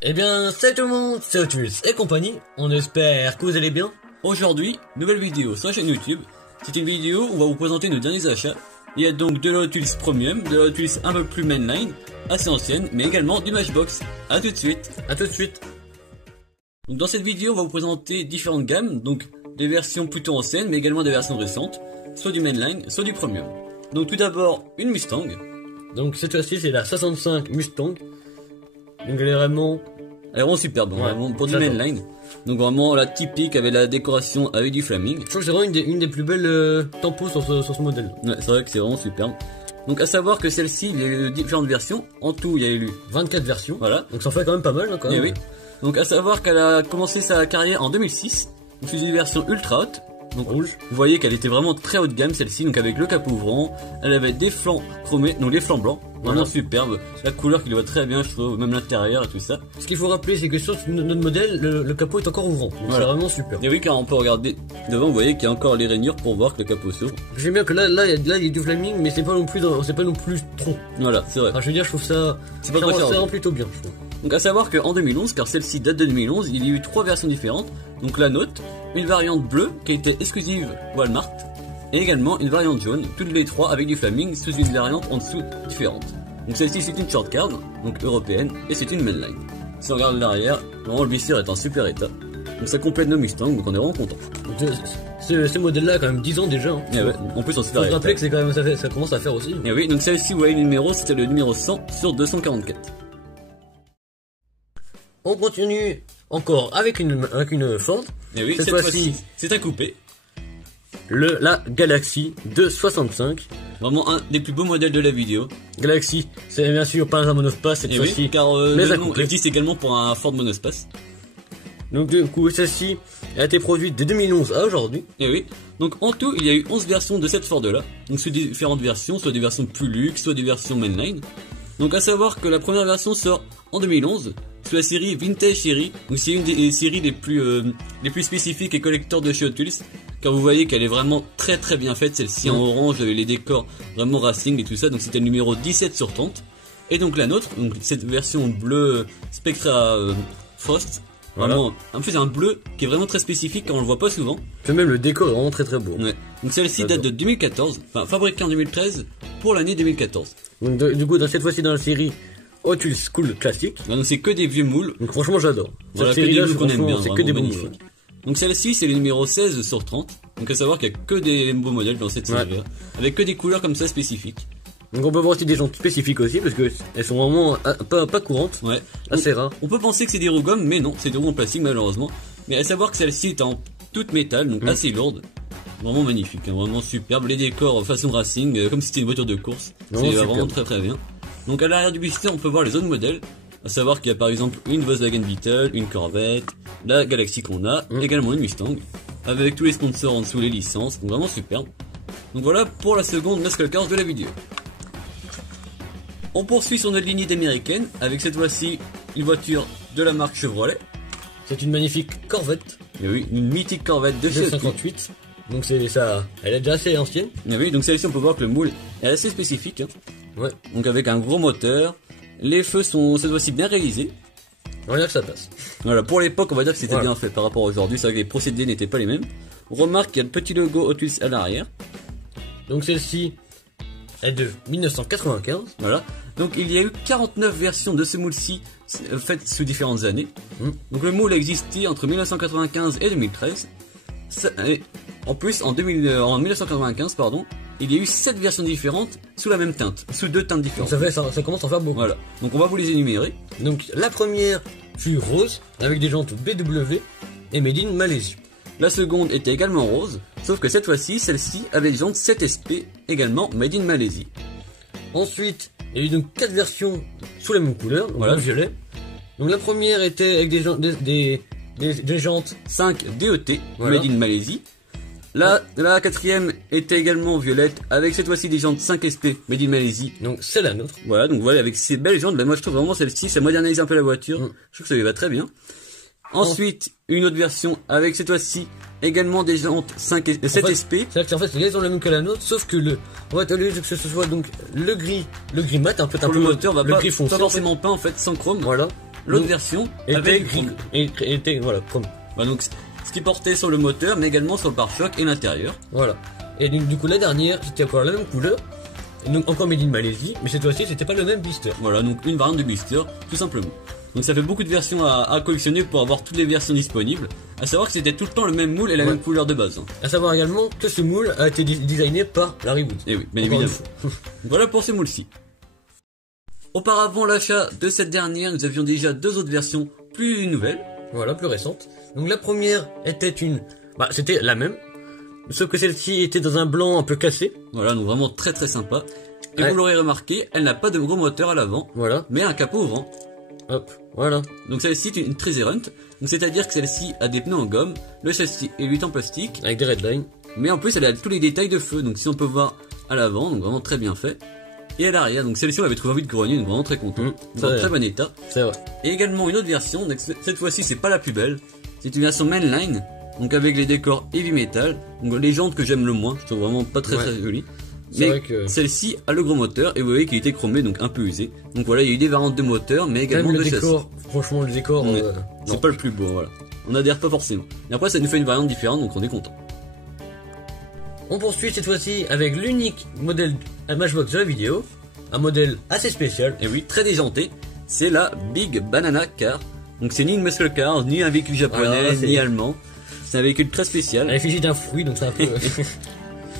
Eh bien, salut tout le monde, c'est Otus et compagnie, on espère que vous allez bien. Aujourd'hui, nouvelle vidéo sur la chaîne YouTube. C'est une vidéo où on va vous présenter nos derniers achats. Il y a donc de la Hot Wheels Premium, de la Hot Wheels un peu plus mainline, assez ancienne, mais également du Matchbox. A tout de suite. A tout de suite. Donc dans cette vidéo, on va vous présenter différentes gammes, donc des versions plutôt anciennes, mais également des versions récentes, soit du mainline, soit du Premium. Donc tout d'abord, une Mustang. Donc cette fois-ci c'est la 65 Mustang. Donc elle est vraiment superbe, ouais, vraiment pour du mainline. Donc vraiment la typique avec la décoration avec du flaming. Je trouve que c'est vraiment une des plus belles tempos sur ce modèle. Ouais, c'est vrai que c'est vraiment superbe. Donc à savoir que celle-ci, il y a eu différentes versions. En tout, il y a eu 24 versions. Voilà. Donc ça en fait quand même pas mal, hein, quand même. Et oui. Donc à savoir qu'elle a commencé sa carrière en 2006. Donc c'est une version ultra haute. Donc rouge. Vous voyez qu'elle était vraiment très haut de gamme celle-ci. Donc avec le capot ouvrant, elle avait des flancs chromés, donc les flancs blancs. Vraiment superbe. La couleur qui lui va très bien, je trouve, même l'intérieur et tout ça. Ce qu'il faut rappeler, c'est que sur notre modèle, le capot est encore ouvrant. Donc voilà. C'est vraiment super. Et oui, car on peut regarder devant, vous voyez qu'il y a encore les rainures pour voir que le capot s'ouvre. J'aime bien que là, il y a du flaming, mais c'est pas non plus trop. Voilà, c'est vrai. Enfin, je veux dire, je trouve ça, c'est pas ça rend plutôt bien, je trouve. Donc à savoir qu'en 2011, car celle-ci date de 2011, il y a eu 3 versions différentes. Donc la Note, une variante bleue qui a été exclusive Walmart, et également une variante jaune, toutes les 3 avec du flaming sous une variante en dessous différente. Donc celle-ci c'est une short card, donc européenne, et c'est une mainline. Si on regarde l'arrière, vraiment le visseur est en super état. Donc ça complète nos Mustangs, donc on est vraiment content. Ce modèle-là a quand même 10 ans déjà. Hein. Et ouais, en plus on se fait rappeler que c'est quand même ça commence à faire aussi. Et oui, donc celle-ci, vous voyez le numéro, c'était le numéro 100 sur 244. On continue encore avec une Ford. Et oui, cette fois-ci, c'est un coupé. La Galaxy 265. Vraiment un des plus beaux modèles de la vidéo. Galaxy, c'est bien sûr pas un monospace cette fois-ci. Oui, car mais le nom existe également pour un Ford monospace. Donc du coup, celle-ci a été produite de 2011 à aujourd'hui. Et oui, donc en tout, il y a eu 11 versions de cette Ford-là. Donc c'est différentes versions, soit des versions plus luxe, soit des versions mainline. Donc à savoir que la première version sort en 2011, sous la série Vintage Series. Donc c'est une des séries les plus spécifiques et collector de chez Hot Wheels. Car vous voyez qu'elle est vraiment très bien faite, celle-ci en orange avec les décors vraiment racing et tout ça. Donc c'était le numéro 17 sur 30. Et donc la nôtre, donc cette version bleu Spectra Frost. Vraiment, en plus un bleu qui est vraiment très spécifique car on le voit pas souvent. Puis même le décor est vraiment très beau. Ouais. Donc celle-ci date de 2014, enfin fabriquée en 2013 pour l'année 2014. Donc du coup cette fois-ci dans la série Hot Wheels School classique. Donc c'est que des vieux moules. Donc franchement j'adore. Voilà, que des moules qu'on aime bien, c'est que des beaux moules. Donc celle-ci c'est le numéro 16 sur 30. Donc à savoir qu'il y a que des beaux modèles dans cette série-là, avec que des couleurs comme ça spécifiques. Donc on peut voir aussi des jantes spécifiques aussi parce que elles sont vraiment pas courantes, assez rares. On peut penser que c'est des roues gomme, mais non, c'est des roues en plastique malheureusement. Mais à savoir que celle-ci est en toute métal, donc assez lourde. Vraiment magnifique, hein, vraiment superbe. Les décors façon racing, comme si c'était une voiture de course. C'est vraiment très bien. Donc à l'arrière du bustier, on peut voir les autres modèles. À savoir qu'il y a par exemple une Volkswagen Beetle, une Corvette, la Galaxy qu'on a, également une Mustang, avec tous les sponsors en dessous, les licences, donc vraiment superbe. Donc voilà pour la seconde muscle cars de la vidéo. On poursuit sur notre lignée d'américaine avec cette fois-ci une voiture de la marque Chevrolet. C'est une magnifique Corvette. Et oui, une mythique Corvette de chez 58. Donc c'est ça, elle est déjà assez ancienne. Et oui, donc celle-ci on peut voir que le moule est assez spécifique. Hein. Ouais. Donc avec un gros moteur, les feux sont cette fois-ci bien réalisés. On va dire que ça passe. Voilà, pour l'époque on va dire que c'était bien fait par rapport à aujourd'hui, c'est vrai que les procédés n'étaient pas les mêmes. On remarque qu'il y a le petit logo Hot Wheels à l'arrière. Donc celle-ci est de 1995. Voilà. Donc il y a eu 49 versions de ce moule-ci faites sous différentes années. Donc le moule a existé entre 1995 et 2013. En plus, en 1995, pardon, il y a eu 7 versions différentes sous la même teinte, sous 2 teintes différentes. Ça commence à faire beaucoup. Voilà. Donc on va vous les énumérer. Donc la première fut rose avec des jantes BW et made in Malaisie. La seconde était également rose, sauf que cette fois-ci, celle-ci avait des jantes 7SP, également made in Malaisie. Ensuite, il y a eu donc 4 versions sous la même couleur, donc voilà. Le violet. Donc la première était avec des jantes 5 DET, made in Malaisie. La quatrième était également violette, avec cette fois-ci des jantes 5SP, made in Malaisie. Donc c'est la nôtre. Voilà, donc voilà, avec ces belles jantes, moi je trouve vraiment celle-ci, ça modernise un peu la voiture. Je trouve que ça lui va très bien. Ensuite, une autre version avec cette fois-ci également des jantes 7 SP. C'est-à-dire qu'en fait, c'est exactement la même que la nôtre, sauf que on va aller que ce soit donc le gris mat, en fait un peu le moteur va le gris foncé. Pas forcément peint en fait, sans chrome. Voilà. l'autre version était voilà, chrome. Bah donc ce qui portait sur le moteur, mais également sur le pare-choc et l'intérieur. Voilà. Et donc, du coup, la dernière, c'était encore la même couleur. Et donc, encore made in Malaisie, mais cette fois-ci, c'était pas le même blister. Voilà, donc une variante de blister, tout simplement. Donc ça fait beaucoup de versions à collectionner pour avoir toutes les versions disponibles. À savoir que c'était tout le temps le même moule et la même couleur de base. À savoir également que ce moule a été designé par Larry Wood. Et oui, bien évidemment. Voilà pour ce moule-ci. Auparavant l'achat de cette dernière, nous avions déjà deux autres versions plus nouvelles. Voilà, plus récentes. Donc la première était c'était la même. Sauf que celle-ci était dans un blanc un peu cassé. Voilà, donc vraiment très très sympa. Et vous l'aurez remarqué, elle n'a pas de gros moteur à l'avant. Voilà. Mais un capot ouvrant. Hop, voilà. Donc celle-ci est une Treasure-Hunt. Donc c'est-à-dire que celle-ci a des pneus en gomme, le châssis est 8 en plastique. Avec des redlines. Mais en plus elle a tous les détails de feu. Donc si on peut voir à l'avant, donc vraiment très bien fait. Et à l'arrière, donc celle-ci on avait trouvé envie de grogner, donc vraiment très content. Dans très bon état. C'est vrai. Et également une autre version, donc cette fois-ci c'est pas la plus belle. C'est une version mainline. Donc avec les décors heavy metal. Donc les jantes que j'aime le moins, je trouve vraiment pas très jolies. Mais celle-ci a le gros moteur et vous voyez qu'il était chromé, donc un peu usé. Donc voilà, il y a eu des variantes de moteur, mais également de châssis. Franchement, le décor, c'est pas le plus beau, voilà. On adhère pas forcément. Et après, ça nous fait une variante différente, donc on est content. On poursuit cette fois-ci avec l'unique modèle Matchbox de la vidéo. Un modèle assez spécial. Et oui, très déjanté. C'est la Big Banana Car. Donc c'est ni une muscle car, ni un véhicule japonais, ni allemand. C'est un véhicule très spécial. Elle est figée d'un fruit, donc c'est un peu...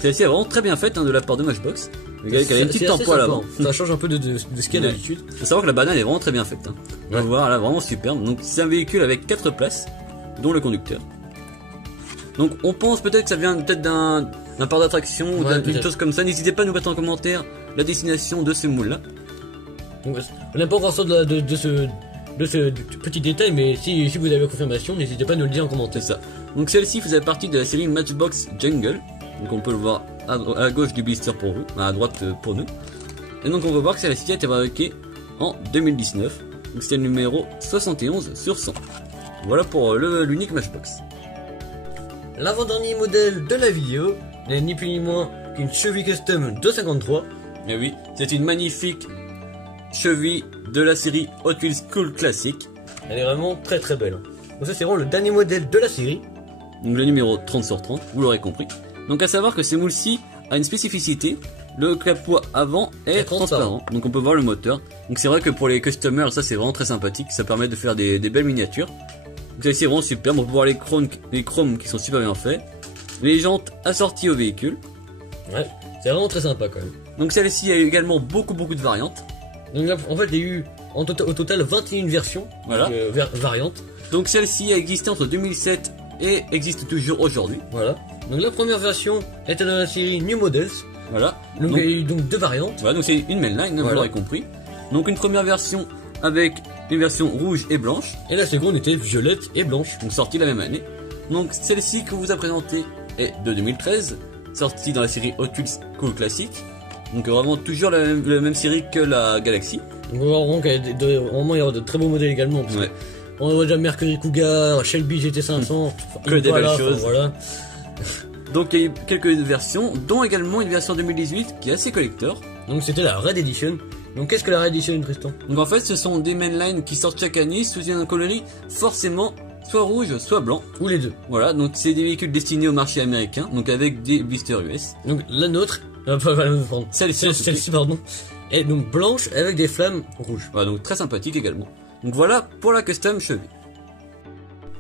Celle-ci est vraiment très bien faite de la part de Matchbox. Regarde qu'elle a une petite tempo à l'avant. Ça change un peu de ce qu'il y a d'habitude. Faut savoir que la banane est vraiment très bien faite. On va voir, là, vraiment superbe. Donc c'est un véhicule avec 4 places, dont le conducteur. Donc on pense peut-être que ça vient peut-être d'un parc d'attraction ou d'une chose comme ça. N'hésitez pas à nous mettre en commentaire la destination de ce moule-là. On n'a pas encore sorti de ce petit détail, mais si vous avez la confirmation, n'hésitez pas à nous le dire en commentaire. C'est ça. Donc celle-ci faisait partie de la série Matchbox Jungle. Donc on peut le voir à gauche du blister pour vous, à droite pour nous. Et donc on va voir que celle-ci a été fabriquée en 2019. Donc c'était le numéro 71 sur 100. Voilà pour l'unique Matchbox. L'avant-dernier modèle de la vidéo n'est ni plus ni moins qu'une cheville custom 253. Et oui, c'est une magnifique cheville de la série Hot Wheels Cool Classic. Elle est vraiment très très belle. Donc ça c'est vraiment le dernier modèle de la série. Donc le numéro 30 sur 30, vous l'aurez compris. Donc à savoir que ce moule-ci a une spécificité, le capot avant est transparent, donc on peut voir le moteur. Donc c'est vrai que pour les customers, ça c'est vraiment très sympathique, ça permet de faire des belles miniatures. Donc celle-ci est vraiment superbe, on peut voir les chromes qui sont super bien faits, les jantes assorties au véhicule. Ouais, c'est vraiment très sympa quand même. Donc celle-ci a eu également beaucoup de variantes. Donc là, en fait il y a eu au total 21 versions, voilà. Variantes. Donc celle-ci a existé entre 2007 et existe toujours aujourd'hui. Voilà. Donc la première version était dans la série New Models. Voilà. Donc il y a eu donc deux variantes. Voilà, donc c'est une mainline, vous l'aurez compris. Donc une première version avec une version rouge et blanche. Et la seconde était violette et blanche. Donc sortie la même année. Donc celle-ci que vous a présentée est de 2013, sortie dans la série Hot Wheels Cool Classic. Donc vraiment toujours la même série que la Galaxy. On va voir vraiment qu'il y aura de très beaux modèles également. On voit déjà Mercury Cougar, Shelby GT500. Que des belles choses. Voilà. Donc il y a eu quelques versions, dont également une version 2018 qui est assez collector. Donc c'était la Red Edition. Donc qu'est-ce que la Red Edition, Tristan? Donc en fait ce sont des mainlines qui sortent chaque année sous une coloris forcément soit rouge, soit blanc. Ou les deux. Voilà, donc c'est des véhicules destinés au marché américain, donc avec des blisters US. Donc la nôtre, celle-ci pardon, est donc blanche avec des flammes rouges. Voilà, donc très sympathique également. Donc voilà pour la custom cheville.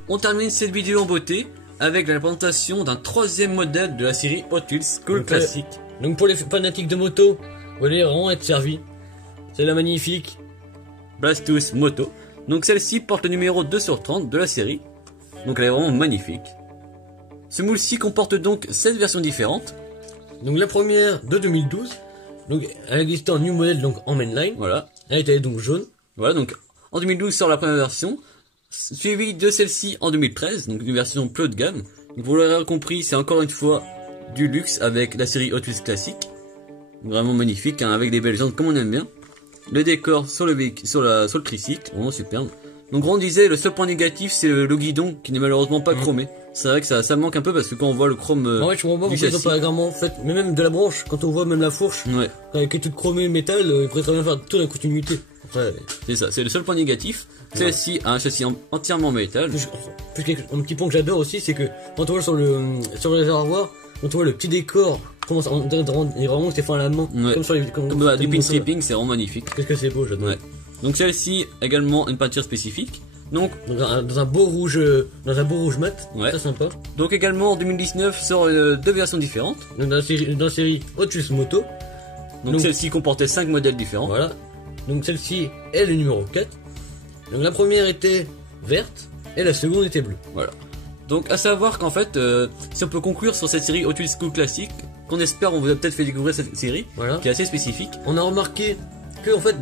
On termine cette vidéo en beauté avec la présentation d'un troisième modèle de la série Hot Wheels Cool Classic. Donc pour les fanatiques de moto, vous allez vraiment être servis. C'est la magnifique Blastus Moto. Donc celle-ci porte le numéro 2 sur 30 de la série. Donc elle est vraiment magnifique. Ce moule-ci comporte donc 7 versions différentes. Donc la première de 2012. Donc elle existait en new model, donc en mainline. Voilà. Elle était donc jaune. Voilà, donc en 2012 sort la première version. Suivi de celle-ci en 2013, donc une version plus haut de gamme. Donc vous l'aurez compris, c'est encore une fois du luxe avec la série Hot Wheels classique. Vraiment magnifique, hein, avec des belles jantes comme on aime bien. Le décor sur le tricycle, vraiment superbe. Donc on disait, le seul point négatif c'est le guidon qui n'est malheureusement pas chromé. C'est vrai que ça manque un peu parce que quand on voit le chrome ouais, je comprends pas pourquoi ils ont pas vraiment fait, mais même de la branche, quand on voit même la fourche, avec toute chromée métal, il pourrait très bien faire toute la continuité. C'est ça, c'est le seul point négatif. Celle-ci a un châssis entièrement métal. Un petit point que j'adore aussi, c'est que quand on voit sur le réservoir, quand on voit le petit décor, comment ça, on dirait vraiment que c'est fait à la main, Ouais. comme sur les, Comme du pin stripping, c'est vraiment magnifique. Qu'est-ce que c'est beau, j'adore. Ouais. Donc celle-ci également une peinture spécifique. Donc Dans un beau rouge mat, Ouais. très sympa. également en 2019 sort deux versions différentes. Donc dans la série Otus Moto, Donc celle-ci comportait 5 modèles différents. voilà. Donc celle-ci est le numéro 4. Donc la première était verte et la seconde était bleue. Voilà. Donc à savoir qu'en fait, si on peut conclure sur cette série Hot Wheels School Classic, qu'on espère on vous a peut-être fait découvrir cette série, Voilà. qui est assez spécifique. On a remarqué que en fait,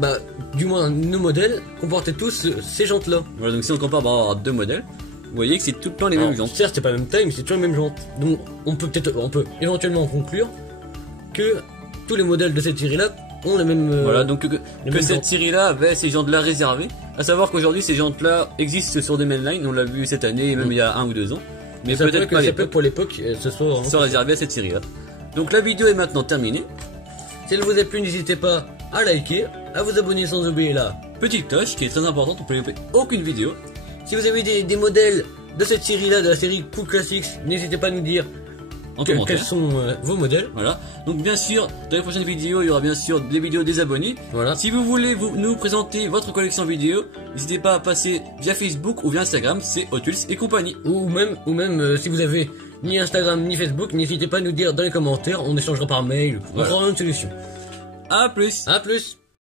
du moins nos modèles comportaient tous ces jantes-là. Voilà, donc si on compare à deux modèles, vous voyez que c'est tout le temps les mêmes jantes. Certes, c'est pas la même taille, mais c'est toujours les mêmes jantes. Donc on peut éventuellement conclure que tous les modèles de cette série-là ont la même. Voilà, donc que mêmes cette jantes. série-là avait ces jantes-là réservées. À savoir qu'aujourd'hui ces jantes-là existent sur des mainlines, on l'a vu cette année et même il y a 1 ou 2 ans. Mais ça peut-être pas à ça peut l'époque, pour l'époque, ce soit. sont réservés à cette série-là. Donc la vidéo est maintenant terminée. Si elle vous a plu, n'hésitez pas à liker, à vous abonner sans oublier la. Petite tâche qui est très importante, on peut louper aucune vidéo. Si vous avez des modèles de cette série-là, de la série Cool Classics, n'hésitez pas à nous dire En quels commentaire. sont vos modèles. Voilà. Donc bien sûr, dans les prochaines vidéos, il y aura bien sûr des vidéos des abonnés. Voilà. Si vous voulez nous présenter votre collection vidéo, n'hésitez pas à passer via Facebook ou via Instagram, c'est Hot Wheels et compagnie. Ou même si vous avez ni Instagram ni Facebook, n'hésitez pas à nous dire dans les commentaires, on échangera par mail, on Voilà. trouvera une solution. A plus. A plus.